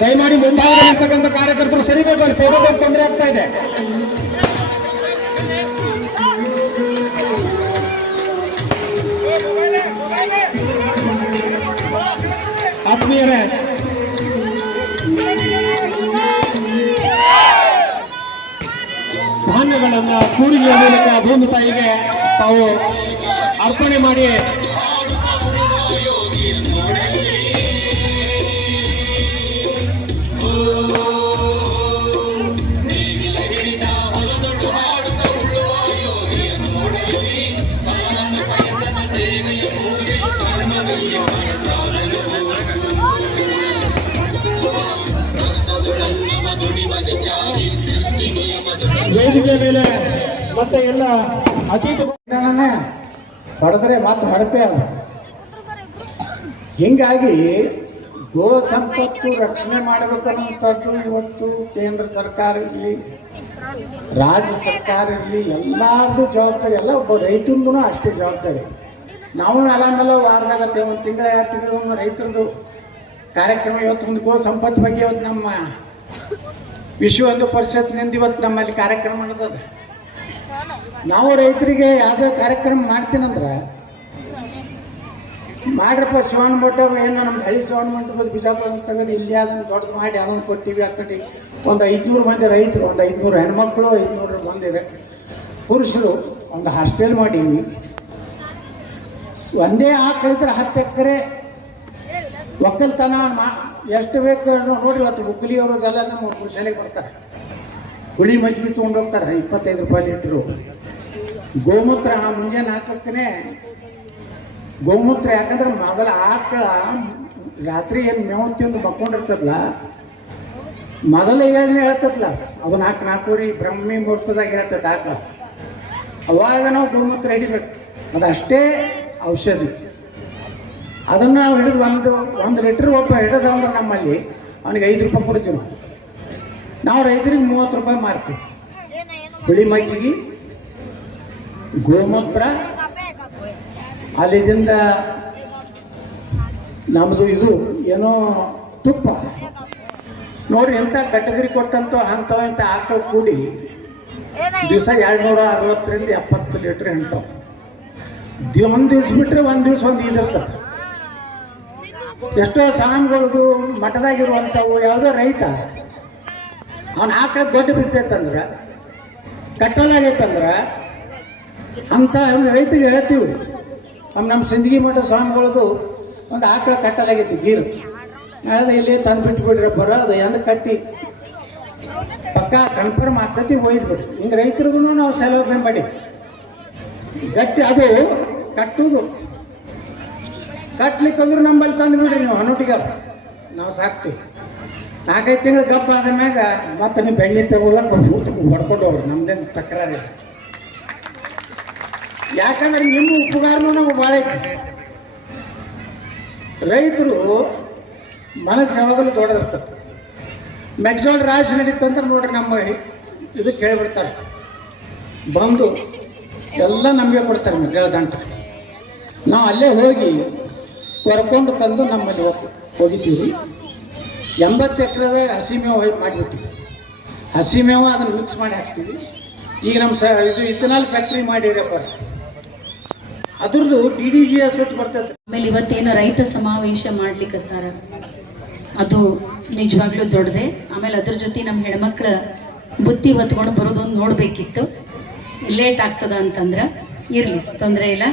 ದಯಮಾಡಿ ಮುಂಭಾಗದಲ್ಲಿರ್ತಕ್ಕಂಥ ಕಾರ್ಯಕರ್ತರು ಸರಿಬೇಕು ಅಲ್ಲಿ ಫೋಟೋದಲ್ಲಿ ತೊಂದರೆ ಆಗ್ತಾ ಇದೆ. ಆತ್ಮೀಯರೇ, ಧಾನ್ಯಗಳನ್ನು ಕೂರಿಗೆ ಮೂಲಕ ಭೂಮಿ ತಾಯಿಗೆ ತಾವು ಅರ್ಪಣೆ ಮಾಡಿ ವೇದಿಕೆ ಮೇಲೆ ಮತ್ತೆ ಎಲ್ಲ ಅತಿಥಿ ಹೊಡೆದ್ರೆ ಮತ್ತೆ ಹೊರತೆ ಅದು. ಹಿಂಗಾಗಿ ಗೋ ಸಂಪತ್ತು ರಕ್ಷಣೆ ಮಾಡಬೇಕನ್ನೋಂಥದ್ದು ಇವತ್ತು ಕೇಂದ್ರ ಸರ್ಕಾರ ಇರಲಿ, ರಾಜ್ಯ ಸರ್ಕಾರ ಇರಲಿ, ಎಲ್ಲಾರ್ದು ಜವಾಬ್ದಾರಿ, ಎಲ್ಲ ಒಬ್ಬ ರೈತಂದೂ ಅಷ್ಟೇ ಜವಾಬ್ದಾರಿ. ನಾವು ಮೇಲೆ ಮೇಲೆ ವಾರದಾಗತ್ತೆ, ಒಂದು ತಿಂಗಳ, ಎರಡು ತಿಂಗಳು ರೈತರದ್ದು ಕಾರ್ಯಕ್ರಮ ಇವತ್ತು ಒಂದು ಗೋ ಸಂಪತ್ತು ಬಗ್ಗೆ ಇವತ್ತು ನಮ್ಮ ವಿಶ್ವ ಹಿಂದೂ ಪರಿಷತ್ನಿಂದ ಇವತ್ತು ನಮ್ಮಲ್ಲಿ ಕಾರ್ಯಕ್ರಮ ನಡೆದದ. ನಾವು ರೈತರಿಗೆ ಯಾವುದೇ ಕಾರ್ಯಕ್ರಮ ಮಾಡ್ತೀನಂದ್ರೆ ಮಾಡ್ರಪ್ಪ ಶಿವನ ಮಠ ಏನು ನಮ್ಮ ಹಳ್ಳಿ ಶಿವನ ಮಂಟಪದ ಬಿಜಾಪುರ ತಂಗದ ಇಲ್ಲಿ ಅದನ್ನು ದೊಡ್ಡದು ಮಾಡಿ ಅದನ್ನು ಕೊಡ್ತೀವಿ ಆ ಕಡೆ. ಒಂದು ಐದುನೂರು ಮಂದಿ ರೈತರು, ಒಂದು ಐದುನೂರು ಹೆಣ್ಮಕ್ಳು, ಐದುನೂರು ಬಂದಿವೆ ಪುರುಷರು ಒಂದು ಹಾಸ್ಟೆಲ್ ಮಾಡೀವಿ. ಒಂದೇ ಆಕಳಿದ್ರೆ ಹತ್ತು ಎಕರೆ ಒಕ್ಕಲ್ತನ ಮಾ, ಎಷ್ಟು ಬೇಕು ನೋಡಿ ಇವತ್ತು ಹುಕ್ಕಲಿಯವ್ರದ್ದೆಲ್ಲ ನಮ್ಮ ಶಾಲೆಗೆ ಬರ್ತಾರೆ. ಹುಳಿ ಮಜ್ಜಿಗೆ ತೊಗೊಂಡು ಹೋಗ್ತಾರೆ, ಇಪ್ಪತ್ತೈದು ರೂಪಾಯಿ ಲೀಟ್ರು. ಗೋಮೂತ್ರ ಆ ಮುಂಜಾನೆ ಹಾಕಕ್ಕನೆ ಗೋಮೂತ್ರ ಯಾಕಂದ್ರೆ ಮೊದಲ ಆಕಳ ರಾತ್ರಿ ಏನು ಮೇವು ತಿಂದು ಮಕ್ಕೊಂಡಿರ್ತದಲ್ಲ ಮೊದಲ ಹೇಳಿ ಹೇಳ್ತದಲ್ಲ ಅದು ನಾಲ್ಕು ನಾಲ್ಕೂರಿ ಬ್ರಹ್ಮಿ ಮುಹೂರ್ತದಾಗ ಹೇಳ್ತದೆ ಆಕಳ. ಅವಾಗ ನಾವು ಗೋಮೂತ್ರ ಹಿಡಿಬೇಕು. ಅದಷ್ಟೇ ಔಷಧಿ. ಅದನ್ನು ನಾವು ಹಿಡಿದು ಒಂದು ಒಂದು ಲೀಟ್ರ್ ಒಬ್ಬ ಹಿಡಿದ ಅಂದ್ರೆ ನಮ್ಮಲ್ಲಿ ಅವನಿಗೆ ಐದು ರೂಪಾಯಿ ಕೊಡ್ತೀವಿ ನಾವು. ನಾವು ರೈತರಿಗೆ ಮೂವತ್ತು ರೂಪಾಯಿ ಮಾರ್ತೀವಿ. ಹುಳಿ ಮಜ್ಜಿಗೆ, ಗೋಮೂತ್ರ, ಅಲ್ಲಿದಿಂದ ನಮ್ಮದು ಇದು ಏನೋ ತುಪ್ಪ. ನೋಡಿ ಎಂಥ ಕಟಗರಿ ಕೊಟ್ಟಂತೋ ಅಂಥವು ಇಂಥ ಆಕಳು ಕೂಡಿ ದಿವಸ ಎರಡು ನೂರ ಅರವತ್ತರಿಂದ ಎಪ್ಪತ್ತು ಲೀಟ್ರ್ ದಿ ಒಂದು ದಿವ್ಸ ಬಿಟ್ಟರೆ ಒಂದು ದಿವ್ಸ ಒಂದು ಇದಿರ್ತವೆ ಎಷ್ಟೋ ಸ್ವಾಮಿಗಳದು ಮಠದಾಗಿರುವಂಥವು ಯಾವುದೋ ರೈತ. ಅವನ ಆಕಳ ದೊಡ್ಡ ಬಿದ್ದೈತಂದ್ರೆ, ಕಟ್ಟಲಾಗೈತಂದ್ರೆ, ಅಂತ ರೈತರಿಗೆ ಹೇಳ್ತೀವಿ. ನಮ್ಮ ನಮ್ಮ ಸಿಂದಗಿ ಮಠ ಸ್ವಾಮಿಗಳದು ಒಂದು ಆಕಳ ಕಟ್ಟಲಾಗೈತಿ ಗೀರು. ನಾಳೆ ಇಲ್ಲಿ ತಂದು ಬಿಟ್ಬಿಡ್ರಿ ಬರೋದು ಎಂದ ಕಟ್ಟಿ. ಪಕ್ಕ ಕನ್ಫರ್ಮ್ ಆಗ್ತೈತಿ, ಒಯ್ದ್ಬಿಡ್ರಿ. ಹಿಂಗೆ ರೈತರಿಗೂ ನಾವು ಸೆಲೆಬ್ರೇಟ್ ಮಾಡಿ. ಗಟ್ಟಿ ಅದು ಕಟ್ಟುವುದು ಕಟ್ಲಿಕ್ಕಂದ್ರೆ ನಮ್ಮಲ್ಲಿ ತಂದು ಬಿಡ್ರಿ ನೀವು ಹನೋಟಿಗ ನಾವು ಸಾಕ್ತೀವಿ. ನಾಲ್ಕೈದು ತಿಂಗಳು ಗಪ್ಪ ಆದ ಮ್ಯಾಗ ಮತ್ತೆ ನೀವು ಬೆಣ್ಣೆ ತಗೊಳಕ್ಕೆ ಊಟಕ್ಕೆ ಹೊಡ್ಕೊಂಡು ಹೋಗ್ರಿ ನಮ್ದೇನು ತಕರಾರಿ ಯಾಕಂದ್ರೆ ನಿಮ್ಮ ಉಪಕಾರನೂ ನಮ್ಗೆ ಭಾಳ ಐತಿ. ರೈತರು ಮನಸ್ಸು ಯಾವಾಗಲೂ ದೊಡ್ಡದಿರ್ತದೆ. ಮೆಕ್ಸೋಡ್ ರಾಶಿ ನಡೀತಂದ್ರೆ ನೋಡ್ರಿ ನಮ್ಮ ಇದು ಹೇಳ್ಬಿಡ್ತಾರೆ. ಬಂದು ಎಲ್ಲ ನಮಗೆ ಕೊಡ್ತಾರೆ ಮೆಗಳ ದಂಟ ನಾವು ಅಲ್ಲೇ ಹೋಗಿ ಕೊರ್ಕೊಂಡು ತಂದು ನಮ್ಮಲ್ಲಿ ಹೋಗಿ, ಹೋಗಿದ್ದೀವಿ. ಎಂಬತ್ತು ಎಕರೆದ ಹಸಿ ಮೇವು ಮಾಡಿಬಿಟ್ಟಿವಿ. ಹಸಿ ಮೇವು ಅದನ್ನು ಮಿಕ್ಸ್ ಮಾಡಿ ಹಾಕ್ತೀವಿ. ಈಗ ನಮ್ಮ ಸ, ಇದು ಇಥನಾಲ್ ಫ್ಯಾಕ್ಟ್ರಿ ಮಾಡಿರಪ್ಪ ಅದ್ರದ್ದು ಡಿ ಡಿ ಜಿ ಎಸ್ ಅಂತ ಬರ್ತೈತೆ. ಆಮೇಲೆ ಇವತ್ತೇನು ರೈತ ಸಮಾವೇಶ ಮಾಡ್ಲಿಕ್ಕತ್ತಾರ ಅದು ನಿಜವಾಗ್ಲೂ ದೊಡ್ಡದೆ. ಆಮೇಲೆ ಅದ್ರ ಜೊತೆ ನಮ್ಮ ಹೆಣ್ಮಕ್ಳ ಬುತ್ತಿ ಹೊತ್ಕೊಂಡು ಬರೋದೊಂದು ನೋಡಬೇಕಿತ್ತು. ಲೇಟ್ ಆಗ್ತದ ಅಂತಂದ್ರೆ ಇರ್ಲಿ, ತೊಂದರೆ ಇಲ್ಲ.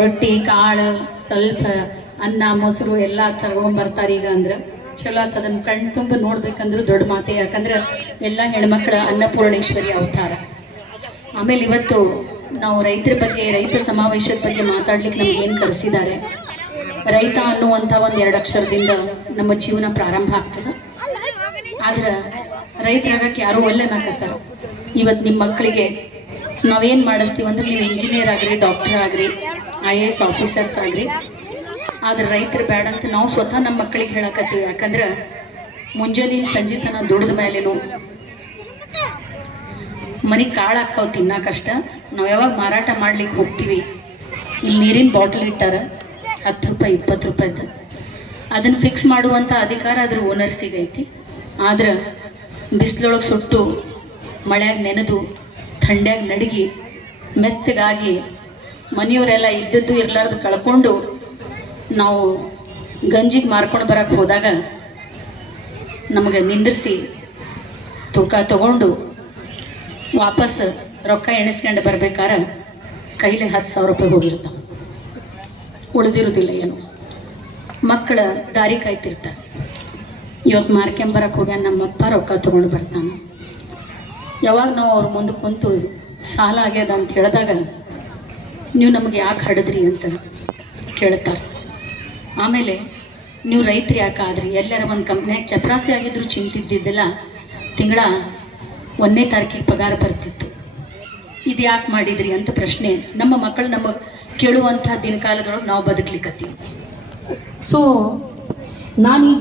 ರೊಟ್ಟಿ, ಕಾಳು, ಸ್ವಲ್ಪ ಅನ್ನ, ಮೊಸರು ಎಲ್ಲ ತಗೊಂಬರ್ತಾರೆ ಈಗ ಅಂದ್ರೆ. ಚಲೋ ಆತ ಅದನ್ನ ಕಣ್ ತುಂಬ ನೋಡ್ಬೇಕಂದ್ರೆ ದೊಡ್ಡ ಮಾತೆ, ಯಾಕಂದ್ರೆ ಎಲ್ಲ ಹೆಣ್ಮಕ್ಳ ಅನ್ನಪೂರ್ಣೇಶ್ವರಿ ಅವತಾರ. ಆಮೇಲೆ ಇವತ್ತು ನಾವು ರೈತರ ಬಗ್ಗೆ, ರೈತ ಸಮಾವೇಶದ ಬಗ್ಗೆ ಮಾತಾಡ್ಲಿಕ್ಕೆ ನಮ್ಗೆ ಏನು ಕರೆಸಿದ್ದಾರೆ ರೈತ ಅನ್ನುವಂಥ ಒಂದು ಎರಡು ಅಕ್ಷರದಿಂದ ನಮ್ಮ ಜೀವನ ಪ್ರಾರಂಭ ಆಗ್ತದೆ. ಆದ್ರೆ ರೈತರಾಗಕ್ಕೆ ಯಾರು ಒಲ್ಲೆನಾಕತ್ತಾರ ಇವತ್ತು ನಿಮ್ಮ ಮಕ್ಕಳಿಗೆ ನಾವೇನು ಮಾಡಿಸ್ತೀವಿ ಅಂದ್ರೆ ನೀವು ಇಂಜಿನಿಯರ್ ಆಗ್ರಿ ಡಾಕ್ಟರ್ ಆಗ್ರಿ ಐ ಎ ಎಸ್ ಆಫೀಸರ್ಸ್ ಆಗ್ರಿ. ಆದ್ರೆ ರೈತರು ಬೇಡ ಅಂತ ನಾವು ಸ್ವತಃ ನಮ್ಮ ಮಕ್ಕಳಿಗೆ ಹೇಳಕತ್ತೀವಿ. ಯಾಕಂದ್ರೆ ಮುಂಜಾನೆ ಸಂಜೆ ತನ ದುಡಿದ ಮೇಲೇನು ಮನೆಗೆ ಕಾಳು ತಿನ್ನಾಕ ತಿನ್ನಕಷ್ಟ. ನಾವು ಯಾವಾಗ ಮಾರಾಟ ಮಾಡ್ಲಿಕ್ಕೆ ಹೋಗ್ತೀವಿ. ಇಲ್ಲಿ ನೀರಿನ ಬಾಟಲ್ ಇಟ್ಟಾರ ಹತ್ತು ರೂಪಾಯಿ, ಇಪ್ಪತ್ತು ರೂಪಾಯಿದ್ದ ಅದನ್ನು ಫಿಕ್ಸ್ ಮಾಡುವಂಥ ಅಧಿಕಾರ ಅದ್ರ ಓನರ್ಸಿಗೈತಿ ಆದ್ರೆ ಬಿಸಿಲೊಳಗೆ ಸುಟ್ಟು ಮಳೆಯಾಗ ನೆನೆದು ಥಂಡ್ಯಾಗ ನಡಗಿ ಮೆತ್ತಗಾಗಿ ಮನೆಯವರೆಲ್ಲ ಇದ್ದದ್ದು ಇರಲಾರ್ದು ಕಳ್ಕೊಂಡು ನಾವು ಗಂಜಿಗೆ ಮಾರ್ಕೊಂಡು ಬರಕ್ಕೆ ಹೋದಾಗ ನಮಗೆ ನಿಂದ್ರಿಸಿ ತೂಕ ತಗೊಂಡು ವಾಪಸ್ ರೊಕ್ಕ ಎಣಿಸ್ಕೊಂಡು ಬರ್ಬೇಕಾರೆ ಕೈಲಿ ಹತ್ತು ಸಾವಿರ ರೂಪಾಯಿ ಹೋಗಿರ್ತಾವೆ ಉಳಿದಿರೋದಿಲ್ಲ ಏನು. ಮಕ್ಕಳ ದಾರಿ ಕಾಯ್ತಿರ್ತಾರೆ. ಇವತ್ತು ಮಾರ್ಕೊಂಬರಕ್ಕೆ ಹೋಗ್ಯಾನ ನಮ್ಮಪ್ಪ ರೊಕ್ಕ ತೊಗೊಂಡು ಬರ್ತಾನೆ. ಯಾವಾಗ ನಾವು ಅವ್ರ ಮುಂದೆ ಕುಂತು ಸಾಲ ಆಗ್ಯದ ಅಂತ ಹೇಳಿದಾಗ, ನೀವು ನಮಗೆ ಯಾಕೆ ಹಡಿದ್ರಿ? ಅಂತ ಕೇಳ್ತಾರೆ. ಆಮೇಲೆ ನೀವು ರೈತರು ಯಾಕೆ ಆದ್ರಿ ಎಲ್ಲರ ಒಂದು ಕಂಪ್ನಿಯಾಗ ಚಪರಾಸಿ ಆಗಿದ್ರು ಚಿಂತಿದ್ದಿದ್ದೆಲ್ಲ, ತಿಂಗಳ ಒಂದನೇ ತಾರೀಕಿಗೆ ಪಗಾರ ಬರ್ತಿತ್ತು. ಇದು ಯಾಕೆ ಮಾಡಿದ್ರಿ ಅಂತ ಪ್ರಶ್ನೆ. ನಮ್ಮ ಮಕ್ಕಳು ನಮಗೆ ಕೇಳುವಂಥ ದಿನಕಾಲದೊಳಗೆ ನಾವು ಬದುಕಲಿಕ್ಕತ್ತೀವಿ ಸೊ ನಾನೀಗ